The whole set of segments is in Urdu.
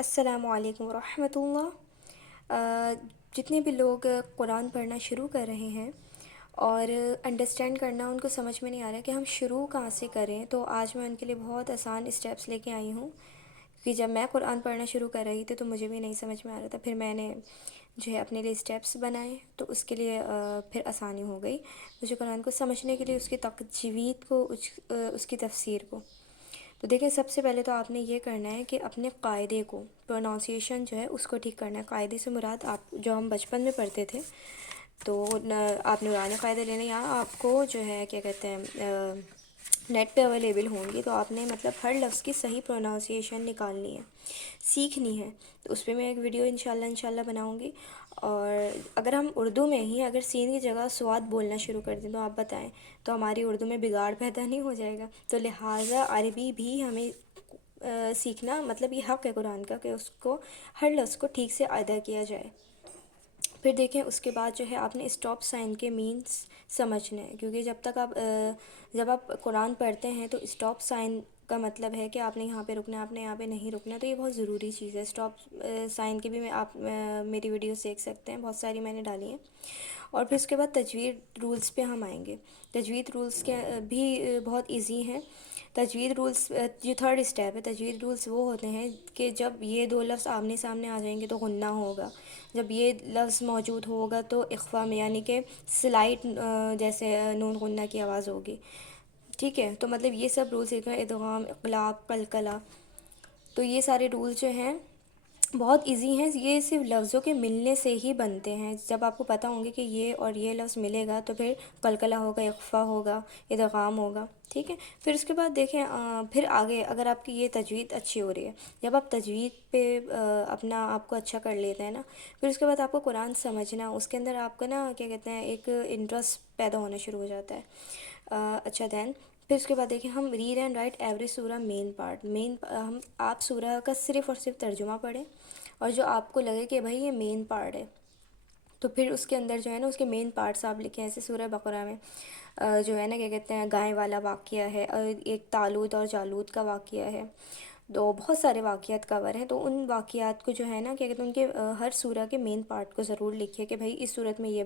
السلام علیکم ورحمۃ اللہ۔ جتنے بھی لوگ قرآن پڑھنا شروع کر رہے ہیں اور انڈرسٹینڈ کرنا ان کو سمجھ میں نہیں آ رہا کہ ہم شروع کہاں سے کریں، تو آج میں ان کے لیے بہت آسان اسٹیپس لے کے آئی ہوں کہ جب میں قرآن پڑھنا شروع کر رہی تھی تو مجھے بھی نہیں سمجھ میں آ رہا تھا، پھر میں نے جو ہے اپنے لیے اسٹیپس بنائے تو اس کے لیے پھر آسانی ہو گئی مجھے قرآن کو سمجھنے کے لیے، اس کی تجوید کو، اس کی تفسیر کو۔ تو دیکھیں، سب سے پہلے تو آپ نے یہ کرنا ہے کہ اپنے قاعدے کو، پرونانسیشن جو ہے اس کو ٹھیک کرنا ہے۔ قاعدے سے مراد آپ جو ہم بچپن میں پڑھتے تھے تو آپ نورانی قاعدے لینے، یا آپ کو جو ہے کیا کہتے ہیں نیٹ پہ اویلیبل ہوں گی، تو آپ نے مطلب ہر لفظ کی صحیح پرونانسیشن نکالنی ہے، سیکھنی ہے۔ تو اس پہ میں ایک ویڈیو انشاءاللہ بناؤں گی۔ اور اگر ہم اردو میں ہی اگر سین کی جگہ سواد بولنا شروع کر دیں تو آپ بتائیں، تو ہماری اردو میں بگاڑ پیدا نہیں ہو جائے گا؟ تو لہٰذا عربی بھی ہمیں سیکھنا، مطلب یہ حق ہے قرآن کا کہ اس کو ہر لفظ کو ٹھیک سے ادا کیا جائے۔ پھر دیکھیں اس کے بعد جو ہے آپ نے اسٹاپ سائن کے مینس سمجھنے ہیں، کیونکہ جب آپ قرآن پڑھتے ہیں تو اسٹاپ سائن کا مطلب ہے کہ آپ نے یہاں پہ رکنا ہے، آپ نے یہاں پہ نہیں رکنا، تو یہ بہت ضروری چیز ہے۔ اسٹاپ سائن کی بھی آپ میری ویڈیوز دیکھ سکتے ہیں، بہت ساری میں نے ڈالی ہیں۔ اور پھر اس کے بعد تجوید رولز پہ ہم آئیں گے۔ تجوید رولز کے بھی بہت ایزی ہیں۔ تجوید رولز، جو تھرڈ اسٹیپ ہے، تجوید رولز وہ ہوتے ہیں کہ جب یہ دو لفظ آمنے سامنے آ جائیں گے تو غنہ ہوگا، جب یہ لفظ موجود ہوگا تو اخفا میں، یعنی کہ سلائٹ جیسے نون غنہ کی آواز ہوگی، ٹھیک ہے؟ تو مطلب یہ سب رولز، ادغام، اقلاب، قلقلہ، تو یہ سارے رولز جو ہیں بہت ایزی ہیں، یہ صرف لفظوں کے ملنے سے ہی بنتے ہیں۔ جب آپ کو پتہ ہوں گے کہ یہ اور یہ لفظ ملے گا تو پھر قلقلہ ہوگا، اخفا ہوگا، ادغام ہوگا، ٹھیک ہے؟ پھر اس کے بعد دیکھیں پھر آگے اگر آپ کی یہ تجوید اچھی ہو رہی ہے، جب آپ تجوید پہ اپنا آپ کو اچھا کر لیتے ہیں نا، پھر اس کے بعد آپ کو قرآن سمجھنا، اس کے اندر آپ کا نا کیا کہتے ہیں ایک انٹرسٹ پیدا ہونا شروع ہو جاتا ہے۔ اچھا دین پھر اس کے بعد دیکھیں ہم ریڈ اینڈ رائٹ ایوری سورہ مین پارٹ، آپ سورہ کا صرف اور صرف ترجمہ پڑھیں، اور جو آپ کو لگے کہ بھائی یہ مین پارٹ ہے تو پھر اس کے اندر جو ہے نا اس کے مین پارٹس آپ لکھیں۔ ایسے سورہ بقرہ میں جو ہے نا کیا کہتے ہیں گائے والا واقعہ ہے، اور ایک طالوت اور جالوت کا واقعہ ہے، تو بہت سارے واقعات کور ہیں، تو ان واقعات کو جو ہے نا کیا کہتے ہیں ان کے ہر سورہ کے مین پارٹ کو ضرور لکھیے کہ بھائی اس صورت میں یہ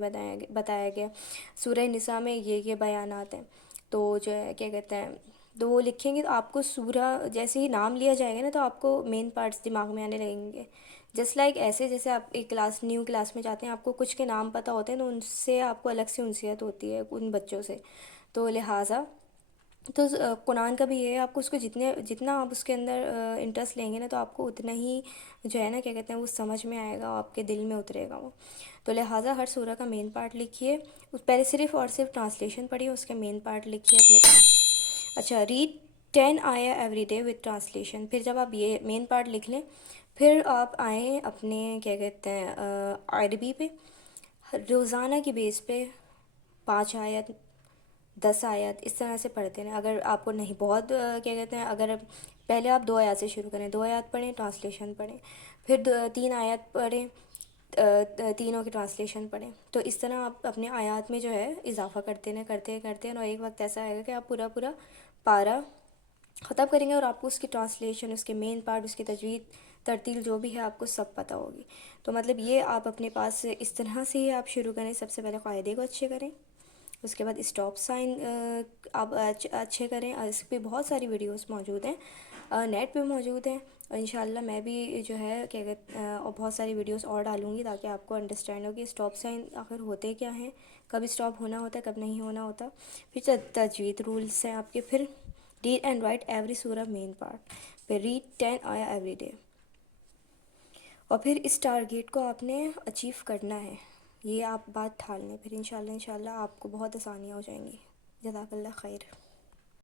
بتایا گیا، سورہ نساء میں یہ بیانات ہیں، تو جو ہے کیا کہتے ہیں تو وہ لکھیں گے تو آپ کو سورہ جیسے ہی نام لیا جائے گا نا تو آپ کو مین پارٹس دماغ میں آنے لگیں گے۔ جسٹ لائک ایسے جیسے آپ ایک نیو کلاس میں جاتے ہیں، آپ کو کچھ کے نام پتہ ہوتے ہیں تو ان سے آپ کو الگ سے انسیت ہوتی ہے ان بچوں سے، تو لہٰذا تو قرآن کا بھی یہ ہے، آپ کو اس کو جتنا آپ اس کے اندر انٹرسٹ لیں گے نا تو آپ کو اتنا ہی جو ہے نا کیا کہتے ہیں وہ سمجھ میں آئے گا، آپ کے دل میں اترے گا وہ۔ تو لہٰذا ہر سورہ کا مین پارٹ لکھیے، پہلے صرف اور صرف ٹرانسلیشن پڑھیے، اس کے مین پارٹ لکھیے اپنے پاس۔ اچھا، ریڈ 10 آیا ایوری ڈے وتھ ٹرانسلیشن۔ پھر جب آپ یہ مین پارٹ لکھ لیں پھر آپ آئیں اپنے کیا کہتے ہیں عربی پہ، روزانہ کی بیس پہ 5 آیت، 10 آیت اس طرح سے پڑھتے ہیں۔ اگر آپ کو نہیں بہت کیا کہتے ہیں، اگر پہلے آپ 2 آیات سے شروع کریں، 2 آیات پڑھیں، ٹرانسلیشن پڑھیں، پھر 3 آیات پڑھیں، تینوں کی ٹرانسلیشن پڑھیں، تو اس طرح آپ اپنے آیات میں جو ہے اضافہ کرتے ہیں اور ایک وقت ایسا آئے گا کہ آپ پورا پارہ ختم کریں گے اور آپ کو اس کی ٹرانسلیشن، اس کے مین پارٹ، اس کی تجوید، ترتیل جو بھی ہے آپ کو سب پتہ ہوگی۔ تو مطلب یہ آپ اپنے پاس اس طرح سے ہی آپ شروع کریں، سب سے پہلے قاعدے کو اچھے کریں، اس کے بعد اسٹاپ سائن آپ اچھے کریں، اور اس پہ بہت ساری ویڈیوز موجود ہیں، نیٹ پہ موجود ہیں، اور انشاءاللہ میں بھی جو ہے کیا کہتے اور بہت ساری ویڈیوز اور ڈالوں گی تاکہ آپ کو انڈرسٹینڈ ہو کہ اسٹاپ سائن آخر ہوتے کیا ہیں، کب اسٹاپ ہونا ہوتا ہے، کب نہیں ہونا ہوتا۔ پھر تجوید رولز ہیں آپ کے، پھر ریڈ اینڈ رائٹ ایوری سورہ مین پارٹ، پھر ریڈ 10 آیا ایوری ڈے، اور پھر اس ٹارگیٹ کو آپ نے اچیو کرنا ہے، یہ آپ بات ٹھان لیں، پھر انشاءاللہ آپ کو بہت آسانیاں ہو جائیں گی۔ جزاک اللہ خیر۔